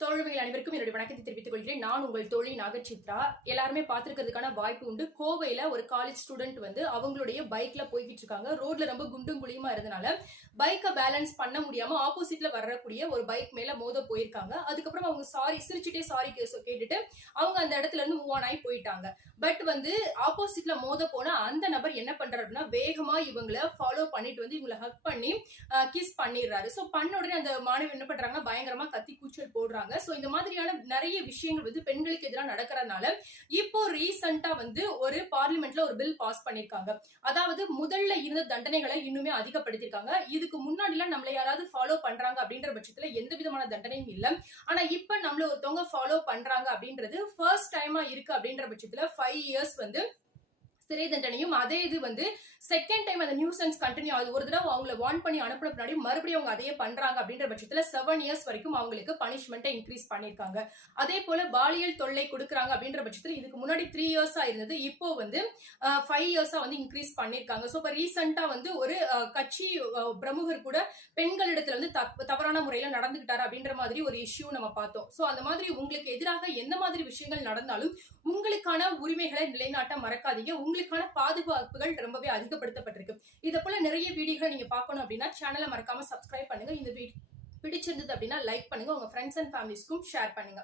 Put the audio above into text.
தோழமைகள் அனைவருக்கும் என்னுடைய வணக்கத்தை தெரிவித்துக் கொள்கிறேன். நான் உங்கள் தோழி நாகசித்ரா. எல்லாருமே பார்த்திருக்கிறதுக்கான வாய்ப்பு உண்டு. கோவையில ஒரு காலேஜ் ஸ்டூடெண்ட் வந்து அவங்களுடைய பைக்ல போய்கிட்டு இருக்காங்க. ரோட்ல ரொம்ப குண்டும் குழியுமா இருந்தனால பைக்கை பேலன்ஸ் பண்ண முடியாம ஆப்போசிட்ல வரக்கூடிய ஒரு பைக் மேல மோத போயிருக்காங்க. அதுக்கப்புறம் அவங்க சிரிச்சுட்டே சாரி கேட்டுட்டு அவங்க அந்த இடத்துல இருந்து மூவ் ஆன் ஆகி போயிட்டாங்க. பட் வந்து ஆப்போசிட்ல மோத போன அந்த நபர் என்ன பண்றாரு அப்படின்னா, வேகமா இவங்களை ஃபாலோ பண்ணிட்டு வந்து இவங்களை ஹக் பண்ணி கிஸ் பண்ணிடுறாரு. சோ பண்ண உடனே அந்த மாணவி என்ன பண்றாங்கன்னா பயங்கரமா கத்தி கூச்சல் போடுறாங்க. சோ இந்த மாதிரியான நிறைய விஷயங்கள் வந்து பெண்களுக்கு எதிராக நடக்கிறதுனால இப்போ ரீசெண்டா வந்து ஒரு பார்லிமெண்ட்ல ஒரு பில் பாஸ் பண்ணிருக்காங்க. அதாவது முதல்ல இருந்த தண்டனைகளை இன்னுமே அதிகப்படுத்திருக்காங்க. இதுக்கு முன்னாடி எல்லாம் நம்மள யாராவது ஃபாலோ பண்றாங்க அப்படின்ற பட்சத்துல எந்த விதமான தண்டனையும் இல்ல. ஆனா இப்ப நம்மள ஒருத்தவங்க ஃபாலோ பண்றாங்க அப்படின்றது ஃபர்ஸ்ட் டைமா இருக்கு அப்படின்ற பட்சத்துல 5 இயர்ஸ் வந்து சிறை தண்டனையும், அதே இது வந்து செகண்ட் டைம் அந்த நியூசன்ஸ் கண்டினியூ ஆகுது, ஒரு தடவை அவங்களை வார்ன் பண்ணி அனுப்பின பின்னாடி மறுபடியும் அவங்க அதையே பண்றாங்க அப்படின்ற பட்சத்துல 7 இயர்ஸ் வரைக்கும் அவங்களுக்கு பனிஷ்மெண்ட்டை இன்க்ரீஸ் பண்ணிருக்காங்க. அதே போல பாலியல் தொல்லை கொடுக்குறாங்க அப்படின்ற பட்சத்துல இதுக்கு முன்னாடி 3 இயர்ஸா இருந்தது, இப்போ வந்து 5 இயர்ஸா வந்து இன்க்ரீஸ் பண்ணிருக்காங்க. சோ இப்ப ரீசெண்டா வந்து ஒரு கட்சி பிரமுகர் கூட பெண்களிடத்துல வந்து தவறான முறையில நடந்துகிட்டாரு அப்படின்ற மாதிரி ஒரு இஷ்யூ நம்ம பார்த்தோம். சோ அந்த மாதிரி உங்களுக்கு எதிராக எந்த மாதிரி விஷயங்கள் நடந்தாலும் உங்களுக்கான உரிமைகளை நிலைநாட்ட மறக்காதீங்க. உங்களுக்கான பாதுகாப்புகள் ரொம்பவே அதிகப்படுத்தப்பட்டிருக்கு. இதை போல நிறைய வீடியோகளை நீங்க பார்க்கணும் அப்படின்னா சேனலை மறக்காம சப்ஸ்கிரைப் பண்ணுங்க. இந்த பிடிச்சிருந்தது அப்படின்னா லைக் பண்ணுங்க. உங்க ஃப்ரெண்ட்ஸ் அண்ட் ஃபேமிலிஸ்க்கும் ஷேர் பண்ணுங்க.